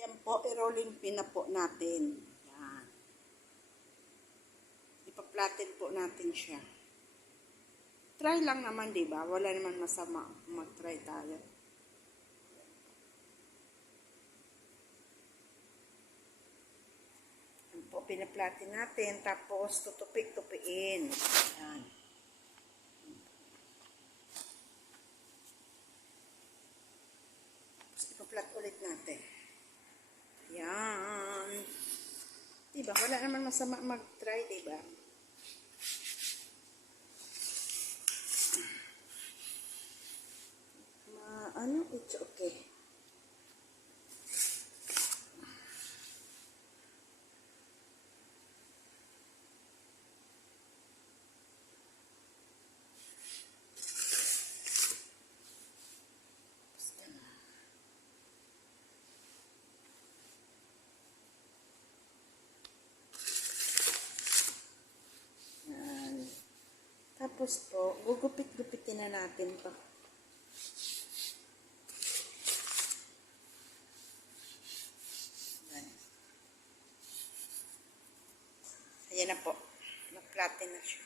Yan po, i-rolling pin na po natin. Yan. Ipa-flatten po natin siya. Try lang naman, di ba? Wala naman masama mag-try tayo. Yan po, pina-flatten natin. Tapos, tutupik-tupiin. Yan. Tapos, ipa-flat ulit natin. Yan. Diba? Wala naman masama mag-try, diba? It's okay. Tapos po, gugupit-gupitin na natin to. Ayan na po. Nag-flatten na siya.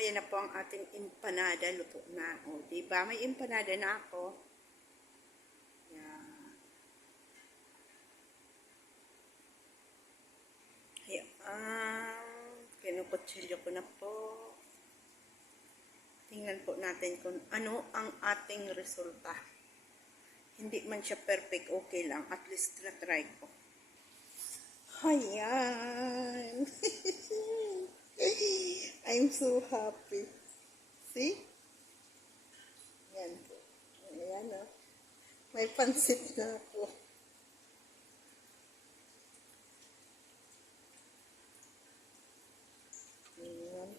Ayan na po ang ating empanada. Luto na. O, diba? May empanada na ako. Ayan. Ayan. Kinukutsilyo ko na po. Tingnan po natin kung ano ang ating resulta. Hindi man siya perfect, okay lang. At least na-try ko. Ayan. I'm so happy. See? Ayan po. Ayan o. May pansit na po. Ayan.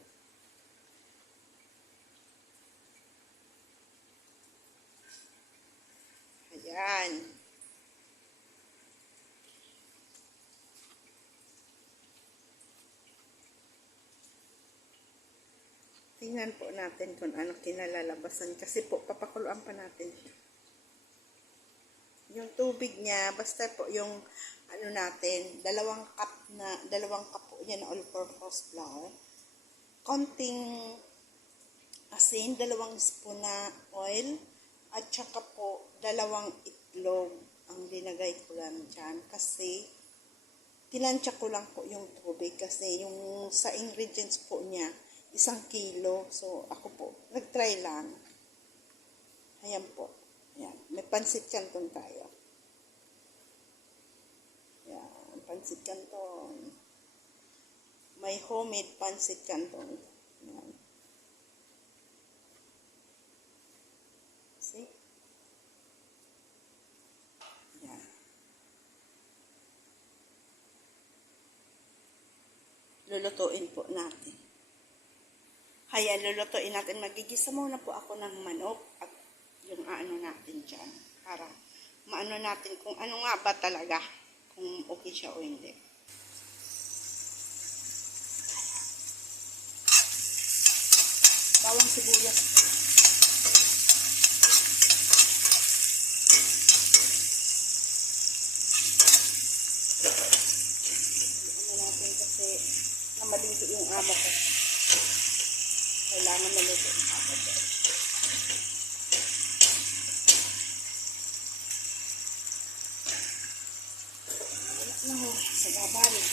Ayan. Tingnan po natin kung ano kinalalabasan. Kasi po, papakuluan pa natin siya. Yung tubig niya, basta po yung ano natin, dalawang cup po yan na all-purpose flour. Konting asin, 2 spoon na oil, at saka po 2 itlog ang linagay ko lang dyan. Kasi tinansya ko lang po yung tubig kasi yung sa ingredients po niya, 1 kilo. So, ako po, nag-try lang. Ayan po. Ayan. May pansit canton tayo. Ayan. Pansit canton. May homemade pansit canton. Ayan. See? Ayan. Lulutuin po natin. Kaya lulutuin natin. Magigisa muna po ako ng manok at yung ano natin dyan. Para maano natin kung ano nga ba talaga. Kung okay siya o hindi. Bawang sibuyas. Ano natin kasi na maligo yung amo ko. Kailangan maluto ang amo ko. Wala na ho. Sa gabali.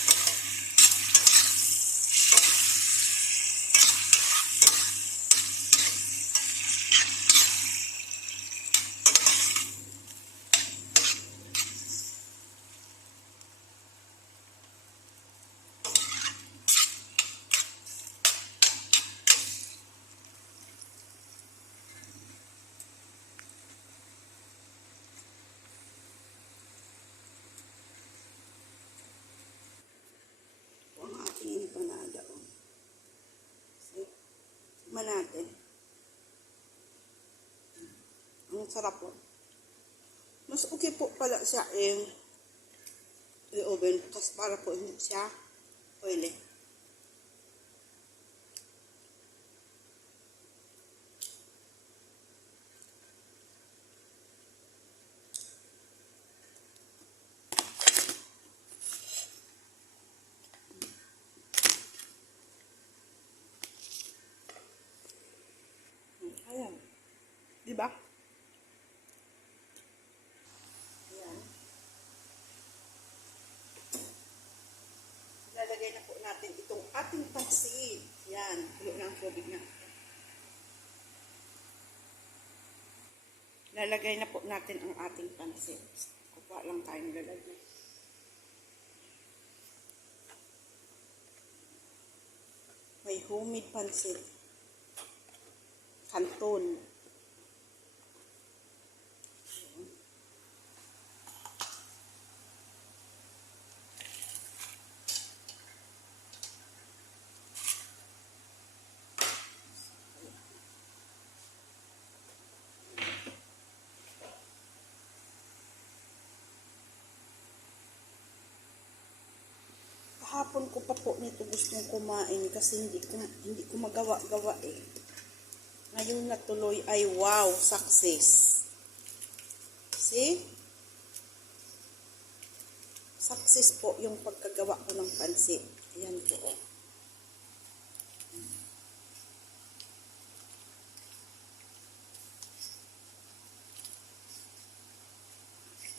Empanada. See? Tikman natin. Ang sarap po. Mas okay po pala siya i-oven. Kasi para po hindi siya oily. ilalagay na po natin itong ating pansit. Yan, kulo ng tubig na. Lalagay na po natin ang ating pansit. Kupa lang tayong lalagay. May homemade pansit. Canton. Kahapon ko pa po nito gustong kumain kasi hindi ko magawa-gawa eh. Ngayon natuloy ay wow, success. See? Success po yung pagkagawa ko ng pansit. Ayan po. Oh.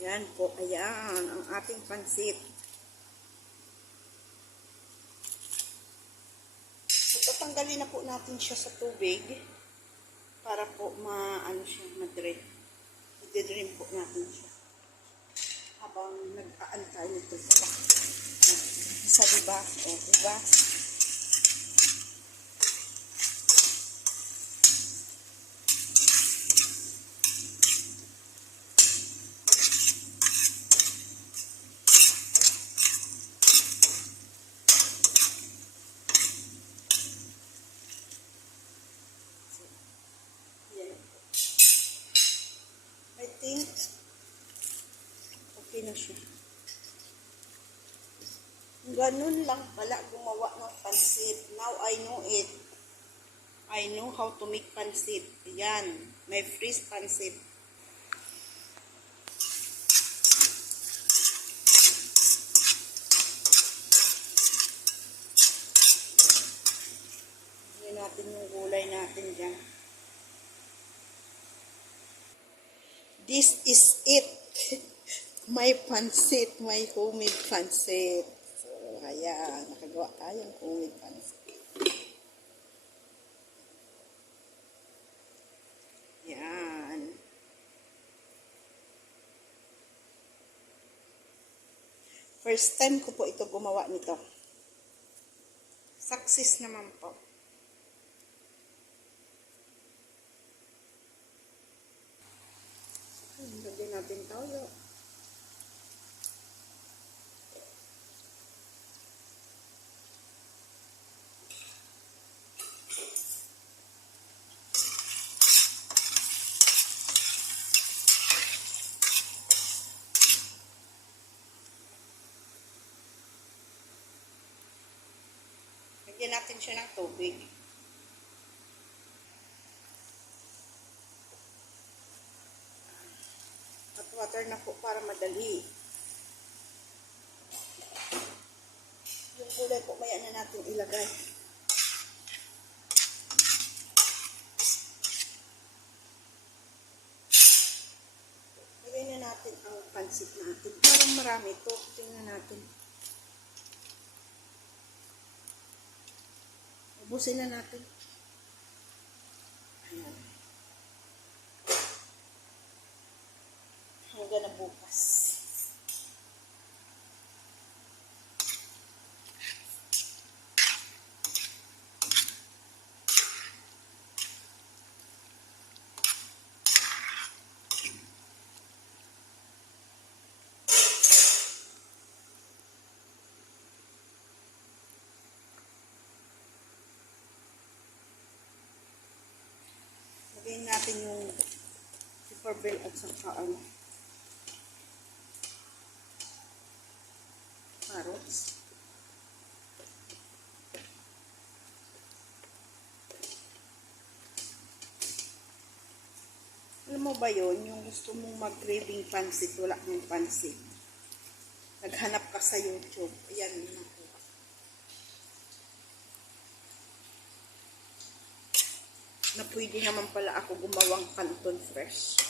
Ayan po, ayan ang ating pansit. Tatanggalin na po natin siya sa tubig para po maano siya, madre. I-drain po natin siya habang nag-aantay nito sa isa, diba? O, diba? I think okay na siya. Ganun lang pala gumawa ng pansit. Now I know it. I know how to make pansit. Yan. May freeze pansit. Hingin natin yung gulay natin dyan. This is it. My pansit. My homemade pansit. So, ayan. Nakagawa tayong homemade pansit. Yan. First time ko po ito gumawa nito. Success naman po. Lagyan natin toyo. Lagyan natin siya ng tubig. At water na po para madali. Yung gulay po maya na natin ilagay. Lagay na natin ang pansit natin. Parang marami ito. Tingnan natin. Ubusin na natin. Ayan. Hanggang na bukas. Lagyan natin yung pepper bell at saka carrots. Alam mo ba yun, yung gusto mong mag-craving pansit, wala ng pansit. Naghanap ka sa YouTube. Ayan na po. Na pwede naman pala ako gumawang Canton Fresh.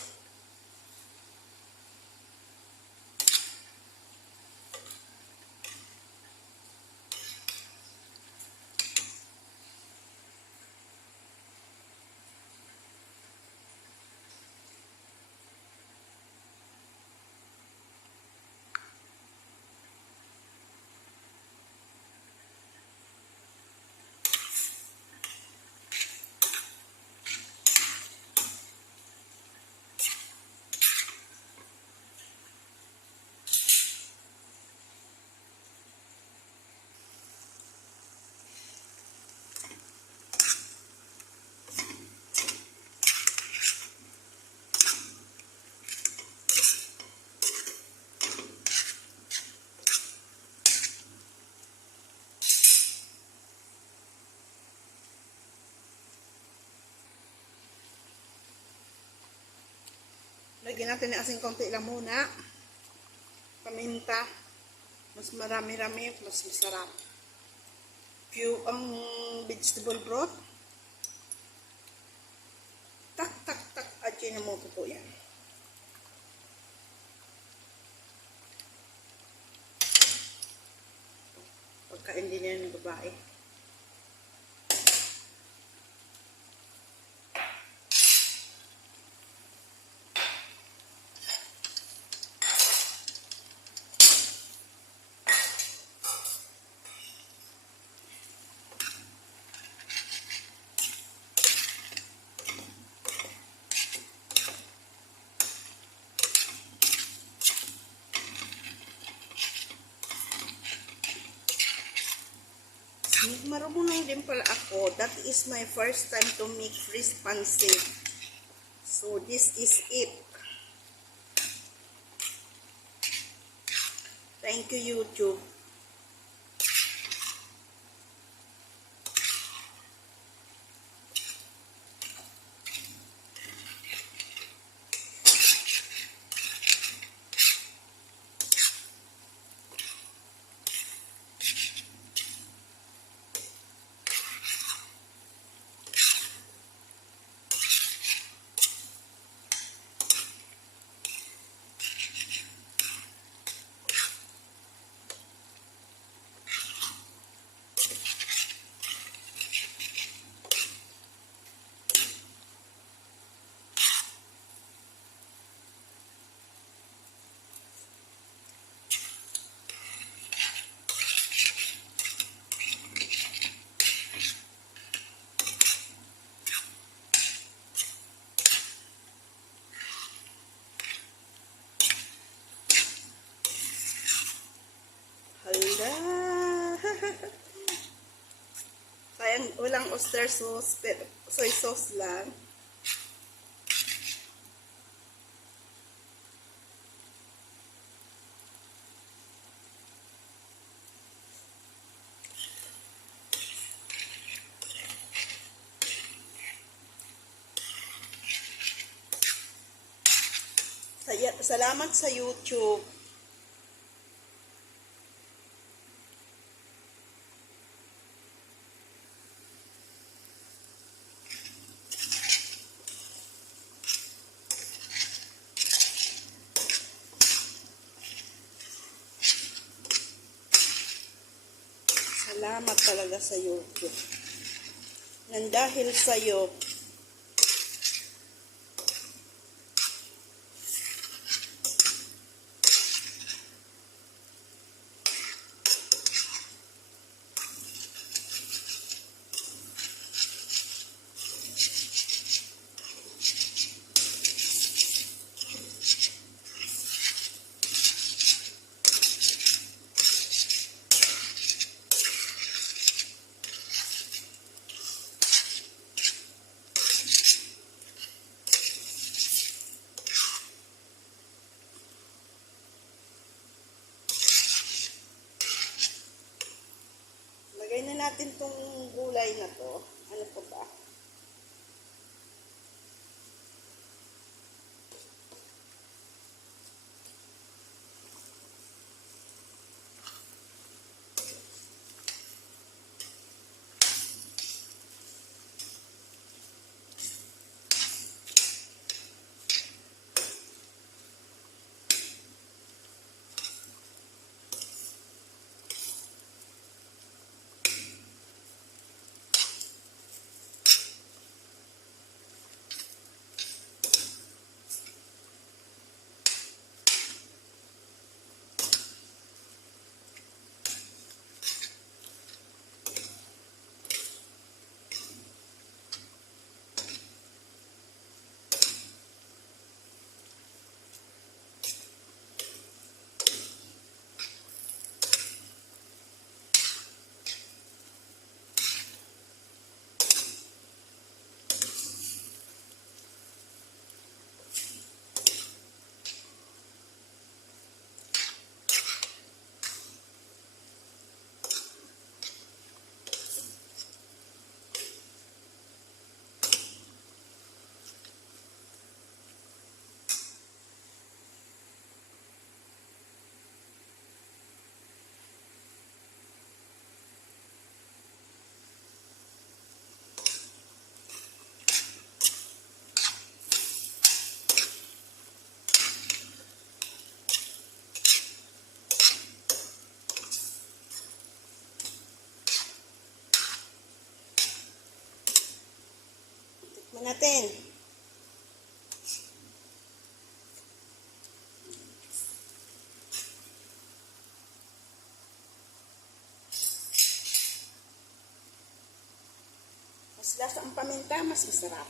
Lagyan natin ng asin konti lang muna. Paminta. Mas marami-rami, mas masarap. Ang vegetable broth. Tak, tak, tak. Ajinomoto po yan. Pagkain din yan ng babae. Marunong din pala ako. That is my first time to make fish pancit. So, this is it. Thank you, YouTube. Hala. Sayang, walang oyster sauce, pero soy sauce lang. Salamat sa YouTube. Salamat talaga sa YouTube. Nang dahil sa'yo, lagay na natin tong gulay na to. Ano po ba? natin. Mas lasa ang paminta, mas masarap.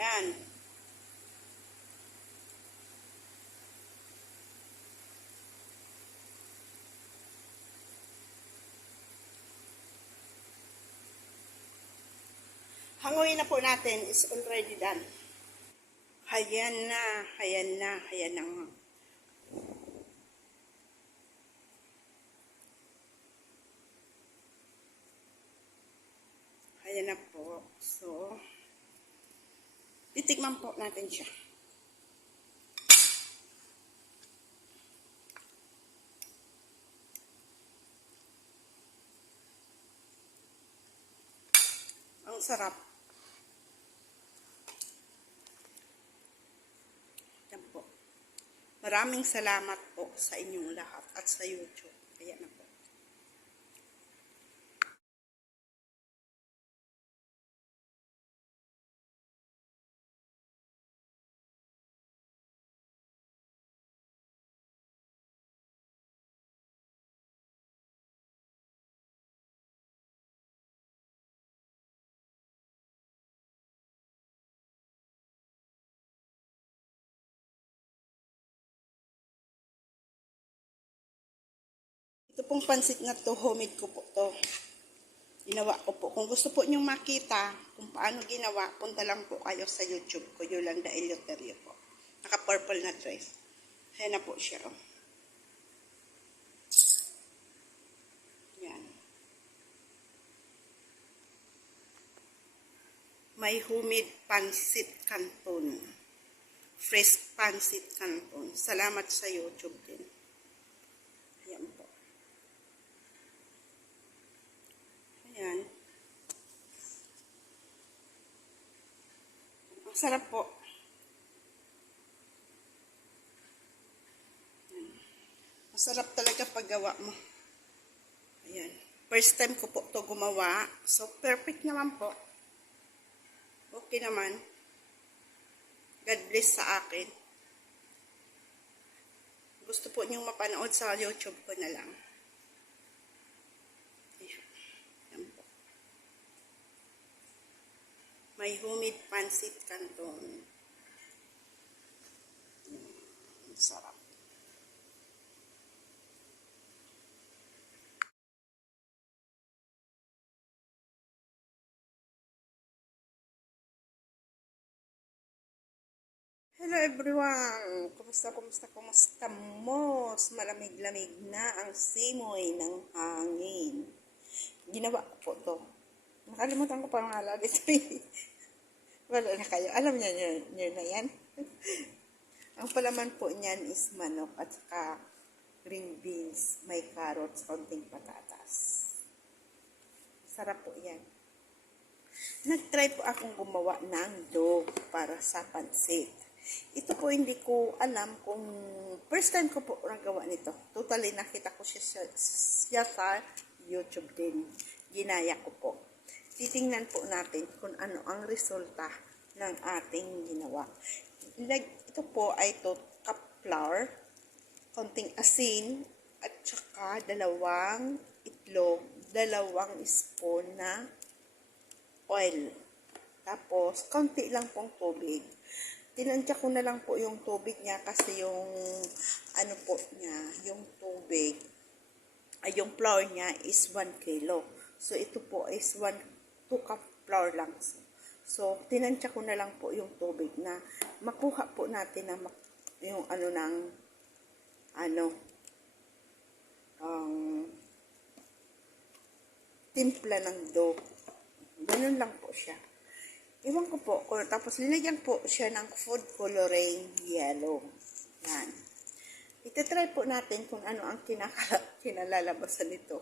Yan. Hanguin na po natin is already done. Hayan na, hayan na, hayan na nga. Hayan na po. So, titikman po natin siya. Ang sarap. Yan po. Maraming salamat po sa inyong lahat at sa YouTube. Ayan na po. Ito pong pansit na to, homemade ko po to. Ginawa ko po. Kung gusto po nyong makita kung paano ginawa, punta lang po kayo sa YouTube ko. Yolanda Eleuterio po. Naka-purple na dress. Ayan na po siya. Oh. Yan. May homemade pansit canton. Fresh pansit canton. Salamat sa YouTube din. Ayan po. Ayan. Ang sarap po. Ayan. Masarap talaga paggawa mo. Ayan. First time ko po to gumawa. So, perfect naman po. Okay naman. God bless sa akin. Gusto po niyong mapanood sa YouTube ko na lang. Ayan po. May homemade pansit canton. Sarap. Hello everyone! Kumusta mo? Malamig-lamig na ang simoy ng hangin. Ginawa ko po to. Nakalimutan ko pa ang ala dito. Wala na kayo. Alam niyo na yan? Ang palaman po niyan is manok at saka green beans, may carrots, konting patatas. Sarap po yan. Nag-try po akong gumawa ng dough para sa pansit. Ito po hindi ko alam kung first time ko po nagawa nito. Totally nakita ko siya sa YouTube din. Ginaya ko po. Titingnan po natin kung ano ang resulta ng ating ginawa. Ito po ay 2 cup flour, konting asin, at saka 2 itlog, 2 spoon na oil. Tapos, konti lang pong tubig. Tinansya ko na lang po yung tubig niya kasi yung ano po niya, yung tubig, ay yung flour niya is 1 kilo. So, ito po is 2 cup flour lang. So, tinansya ko na lang po yung tubig na makuha po natin na yung timpla ng dough. Ganun lang po siya. Iwan ko tapos linagyan po siya ng food coloring yellow. Yan. Itatry po natin kung ano ang kinalalabasan nito.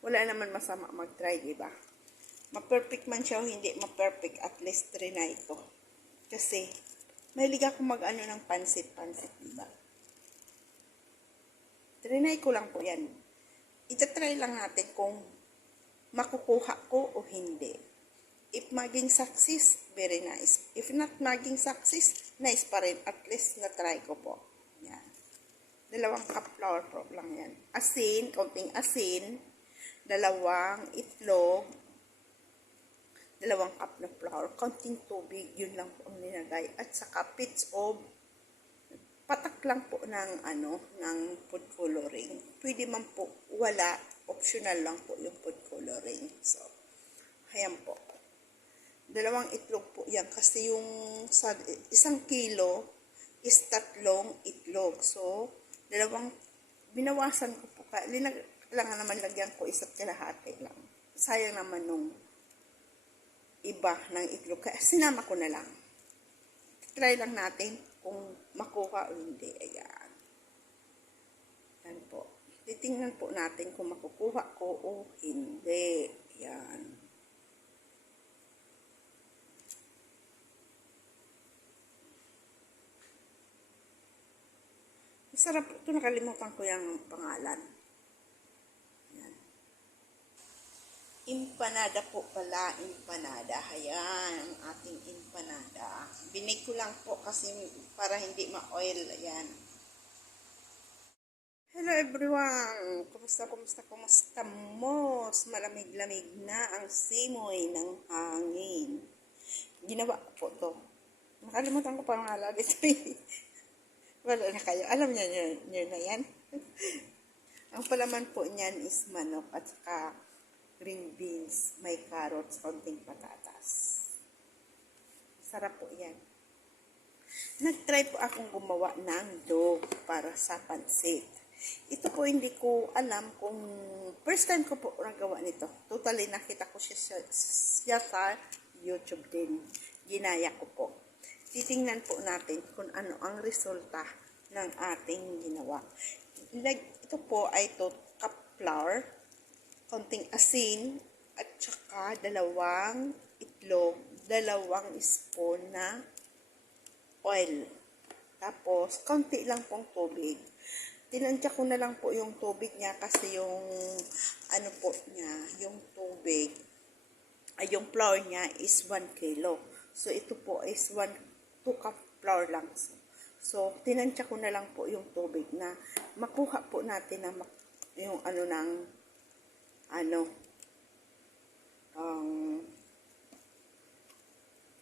Wala naman masama mag-try, diba? Ma-perfect man siya o hindi ma-perfect, at least trinay ko. Kasi, mahilig ako mag-ano ng pansit-pansit, diba? Trinay ko lang po yan. Itatry lang natin kung makukuha ko o hindi. If maging success, very nice. If not maging success, nice pa rin. At least na-try ko po. Yan. 2 cup flour po lang yan. Asin, konting asin, 2 itlog, 2 cup na flour, konting tubig, yun lang po ang nilagay. At saka bits of patak lang po ng ng food coloring. Pwede man po wala, optional lang po yung food coloring. So, ayan po. 2 itlog po yan kasi yung sa 1 kilo is 3 itlog. So, binawasan ko po. Kailangan naman lagyan ko 1 kalahati lang. Sayang naman nung iba ng itlog. Kaya sinama ko na lang. Try lang natin kung makuha o hindi. Ayan. Ayan po. Titingnan po natin kung makukuha ko o hindi. Ayan. Masarap po ito. Nakalimutan ko yung pangalan. Ayan. Empanada po pala. Empanada. Ayan. Ang ating empanada. Binig ko lang po kasi para hindi ma-oil. Ayan. Hello everyone! Kumusta mo? Malamig-lamig na ang simoy ng hangin. Ginawa ko po to. Nakalimutan ko pa nga lang ito. Wala na kayo. Alam niyo na yan. Ang palaman po niyan is manok at saka green beans, may carrots, konting patatas. Sarap po yan. Nag-try po akong gumawa ng dough para sa pansit. Ito po hindi ko alam kung first time ko po nagawa nito. Totally nakita ko siya sa YouTube din. Ginaya ko po. Titingnan po natin kung ano ang resulta ng ating ginawa. Ito po ay 2 cup flour, konting asin, at saka 2 itlog, 2 spoon na oil. Tapos, konti lang pong tubig. Tinansya ko na lang po yung tubig niya kasi yung po niya, yung tubig, yung flour niya is 1 kilo. So, ito po is 2 cup flour lang. So, tinansya ko na lang po yung tubig na makuha po natin na yung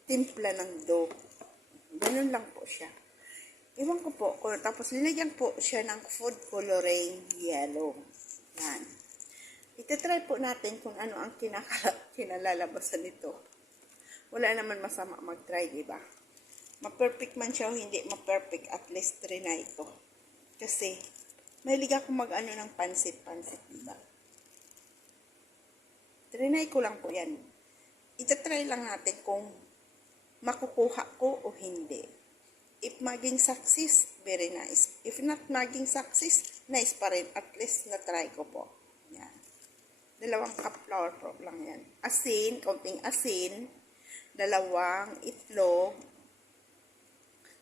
timpla ng dough. Ganun lang po siya. Iwan ko po. Tapos, linagyan po siya ng food coloring yellow. Yan. Itatry po natin kung ano ang kinalalabasan nito. Wala naman masama mag-try, diba? Ma-perfect man siya o hindi ma-perfect, at least trinay ko. Kasi, mahilig ako mag-ano ng pansit-pansit, diba? Trinay ko lang po yan. Itatry lang natin kung makukuha ko o hindi. If maging success, very nice. If not maging success, nice pa rin. At least na-try ko po. Yan. 2 cup flour po lang yan. Asin, konting asin, 2 itlog,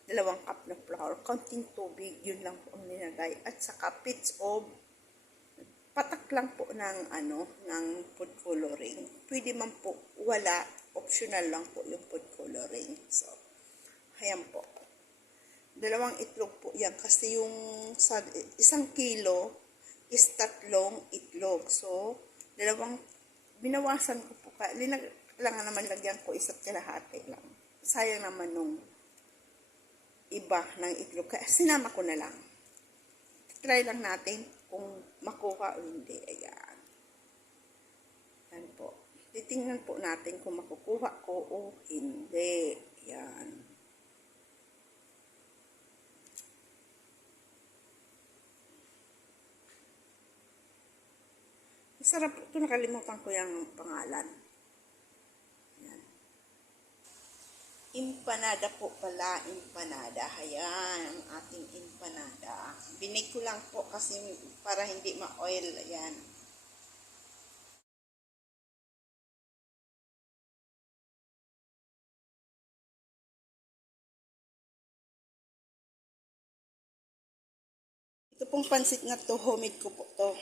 2 cup na flour, konting tubig, yun lang po ang nilagay. At saka bits of patak lang po ng ng food coloring. Pwede man po wala, optional lang po yung food coloring. So, ayan po. 2 itlog po yan kasi yung sa 1 kilo is 3 itlog. So, binawasan ko po. Kailangan naman lagyan ko 1 kalahati lang. Sayang naman nung iba ng itlog. Kaya sinama ko na lang. Try lang natin kung makuha o hindi. Ayan. Ayan po. Titingnan po natin kung makukuha ko o hindi. Ayan. Masarap po ito. Nakalimutan ko yung pangalan. Ayan. Empanada po pala, empanada. Ayan, ang ating empanada. Binig ko lang po kasi para hindi ma-oil. Ayan. Ito pong pansit na to, homemade ko po to.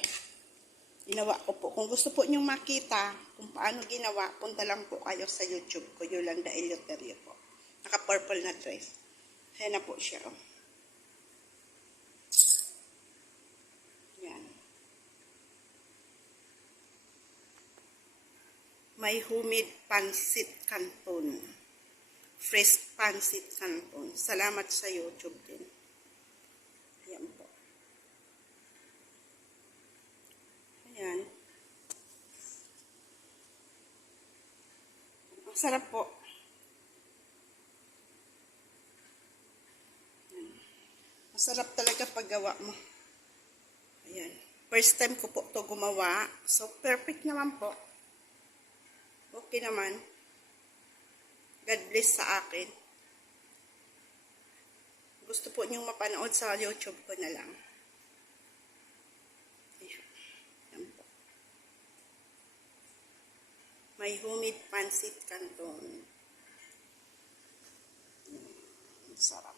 Ginawa ko po. Kung gusto po nyong makita kung paano ginawa, punta lang po kayo sa YouTube ko. Yolanda Eleuterio po. Naka-purple na dress. Ayan na po siya. Oh. Yan. May humid pansit canton. Fresh pansit canton. Salamat sa YouTube din. Ayan po. Ayan. Masarap po. Ayan. Masarap talaga paggawa mo. Ayan. First time ko po to gumawa. So, perfect naman po. Okay naman. God bless sa akin. Gusto po niyong mapanood sa YouTube ko na lang. Ayan po. May humid pansit canton. Sarap.